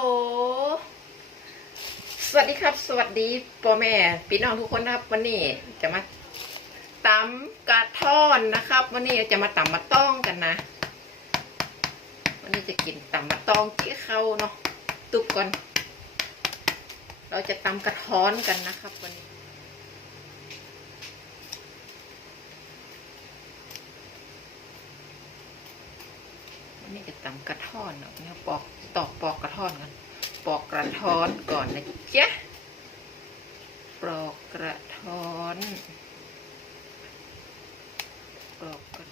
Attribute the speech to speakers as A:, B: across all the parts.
A: สวัสดีครับ สวัสดีพ่อแม่พี่น้องทุกคนนะครับ วันนี้จะมาตำกระท่อนนะครับ วันนี้จะมาตำมาต้องกันนะ วันนี้จะกินตำมาต้องกี้เข้าเนาะตุบก่อน เราจะตำกระท้อนกันนะครับ วันนี้ นี่จะตำกระท่อนเนาะปอกตอกปอกกระท่อนกันปอกกระท้อนก่อนนะจ๊ะปอกกระท้อนปอกกัน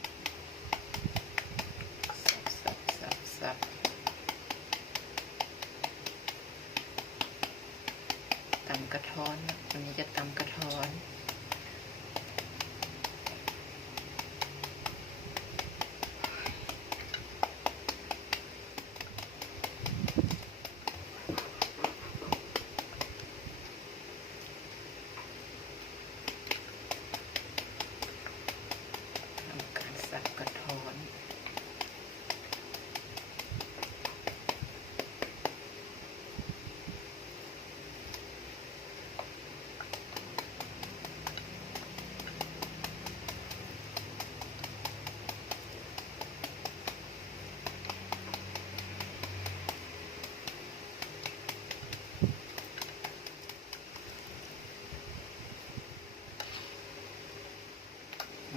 A: สับสับสับสับตำกระท้อนนะวันนี้จะตำกระท้อน ทำการสับกระท้อน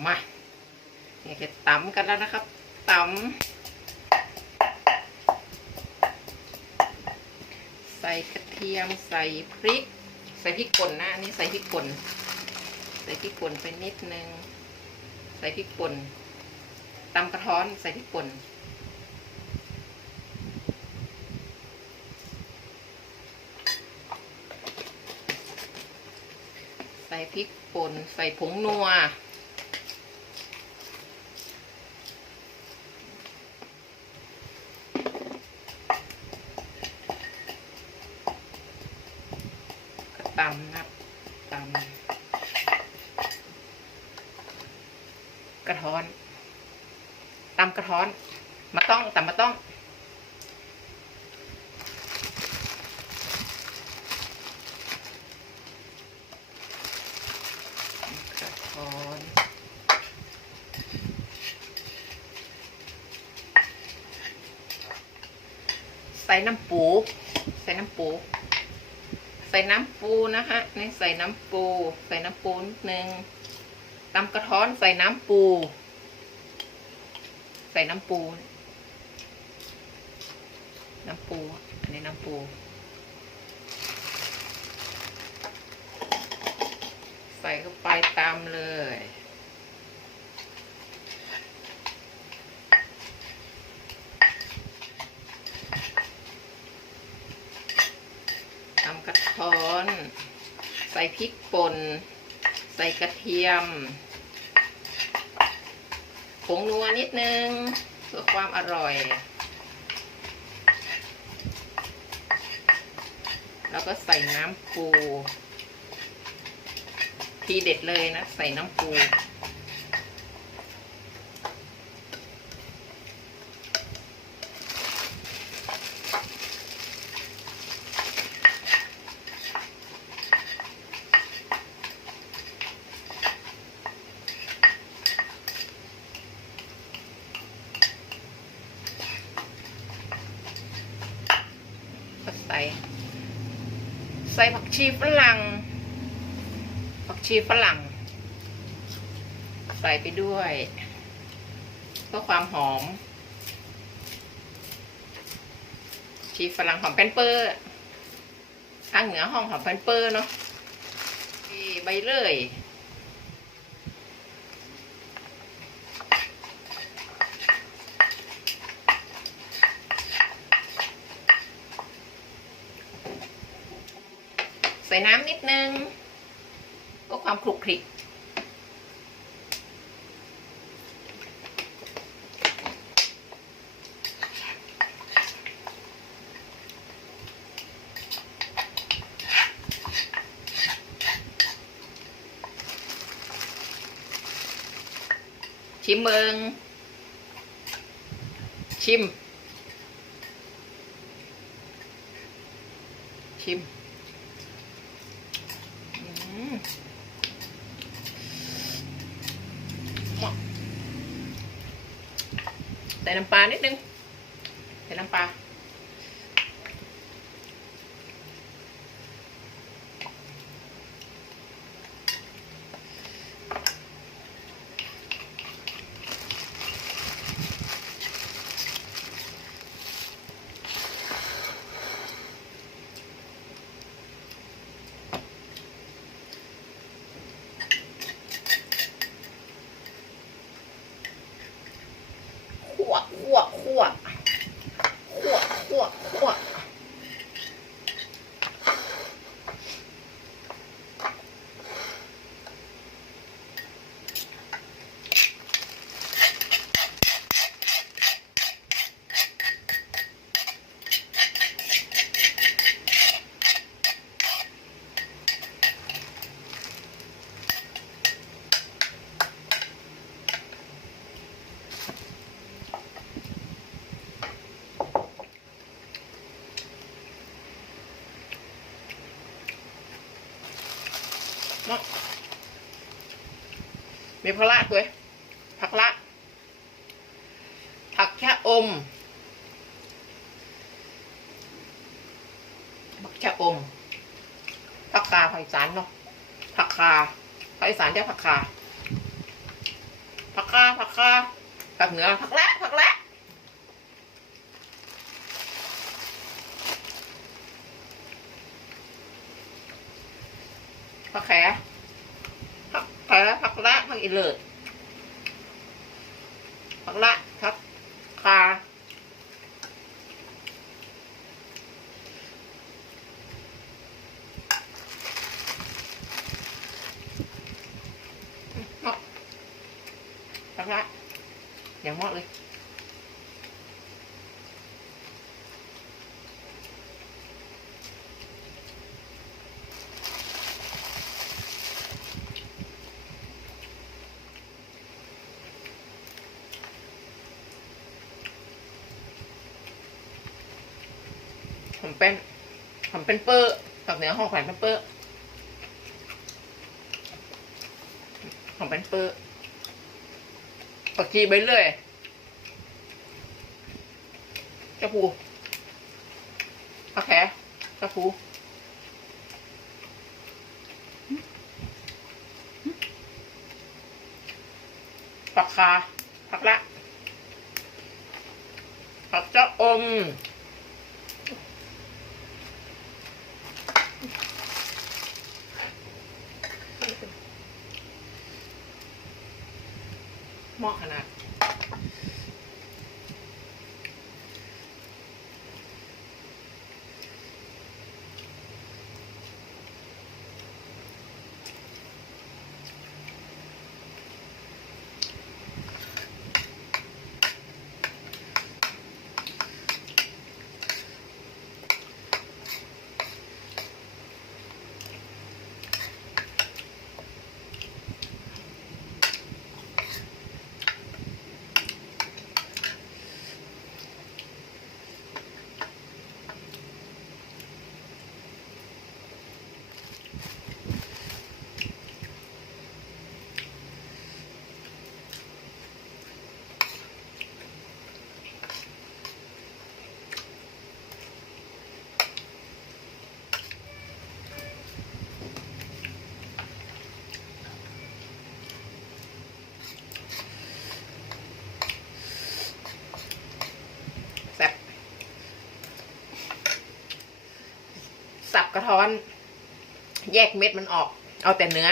A: มาเนี่ยจะ ตำกันแล้วนะครับตำใส่กระเทียมใส่พริก ใส่พริกป่นนะอันนี่ใส่พริกป่นใส่พริกป่นไปนิดนึง ใส่พริกป่นตำกระท้อนใส่พริกป่นใส่พริกป่นใส่ผงนัว ก็ตำนะครับตำกระท้อน ตำกระท้อน มาต้องตำมาต้องใส่น้ำปู ใส่น้ำปู ใส่น้ำปูนะคะนี่ใส่น้ำปู ใส่น้ำปูนิดนึงตำกระท้อนใส่น้ำปู ใส่น้ำปู น้ำปู อันนี้น้ำปูใส่เข้าไปตามเลย ทำกระท้อน ใส่พริกป่น ใส่กระเทียม งนัวนิดนึงเพื่อความอร่อย แล้วก็ใส่น้ำปู ทีเด็ดเลยนะ ใส่น้ำปู ก็ใส่ ใส่ผัก ชีฝรั่งผักชีฝรั่ง ใส่ไปด้วยเพื่อความหอม ชีฝรั่งหอมแป้นเปอร์ทางเหนือห้องหอมแป้นเปอร์เนาะใบเลื่อย ส่น้ำนิดนึงเพื่อความคลุกคลิกชิมเบิงชิม ชิมอืมเหมาะ ใส่น้ำปลานิดนึงใส่น้ำปลา คั่วคั่วคั่วคั่วคั่วคั่ว เนาะมีผักละด้วยผักละ ผักชะอมผักชะอมผักกาภาคอีสานเนาะผักคาภาคอีสานเรียกผักคาผักคาผักคาผักเหนือผักละผักละ ผักแขผักแขผักละผักอีเลิศผักละผักคาผักละอย่างมาะเลย มเป็นผมเป็นเปอร์จากเหนือห้อแขวนเป็นเปอร์ผมเป็นเปอร์ปักชีไปเรื่อยเจ้าปูปลาแขเจ้าปูปักคาปักละปักเจ้าอม เหมาะขนาด กระท้อน แยกเม็ดมันออก เอาแต่เนื้อ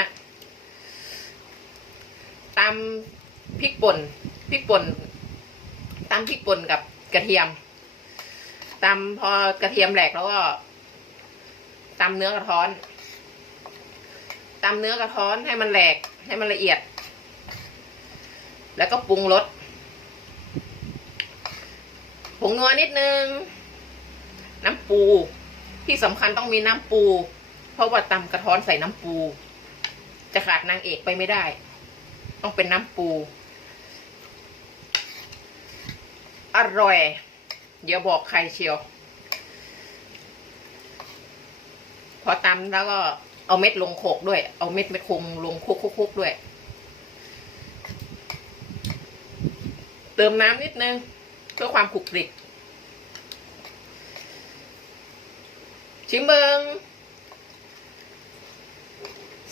A: ตำพริกป่นพริกป่นตำพริกป่นกับกระเทียมตำพอกระเทียมแหลกแล้วก็ตำเนื้อกระท้อนตำเนื้อกระท้อนให้มันแหลกให้มันละเอียด แล้วก็ปรุงรสผงนัวนิดนึง น้ำปู ที่สำคัญต้องมีน้ำปู เพราะว่าตำกระท้อนใส่น้ำปู จะขาดนางเอกไปไม่ได้ ต้องเป็นน้ำปู อร่อย เดี๋ยวบอกใครเชียว พอตำแล้วก็เอาเม็ดลงโขกด้วย เอาเม็ดเม็ดคงลงคุกคุกคุกด้วย เติมน้ำนิดนึงเพื่อความขลุกคลิก ชิมเบิง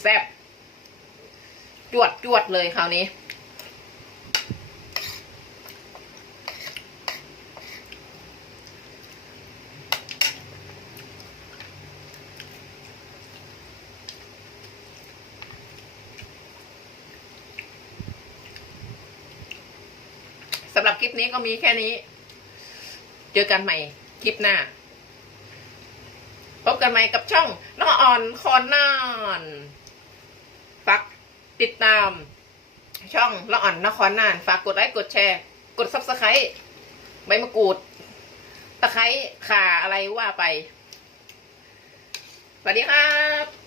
A: แซ่บจวดจวดเลยคราวนี้ สำหรับคลิปนี้ก็มีแค่นี้ เจอกันใหม่คลิปหน้า พบกันใหม่กับช่องน้องอ่อนคอนนานฝากติดตาม ช่องละอ่อนนครนาน ฝากกดไลค์กดแชร์ กดซับสไครต์ใบมะกรูด ตะไคร้ข่าอะไรว่าไป สวัสดีครับ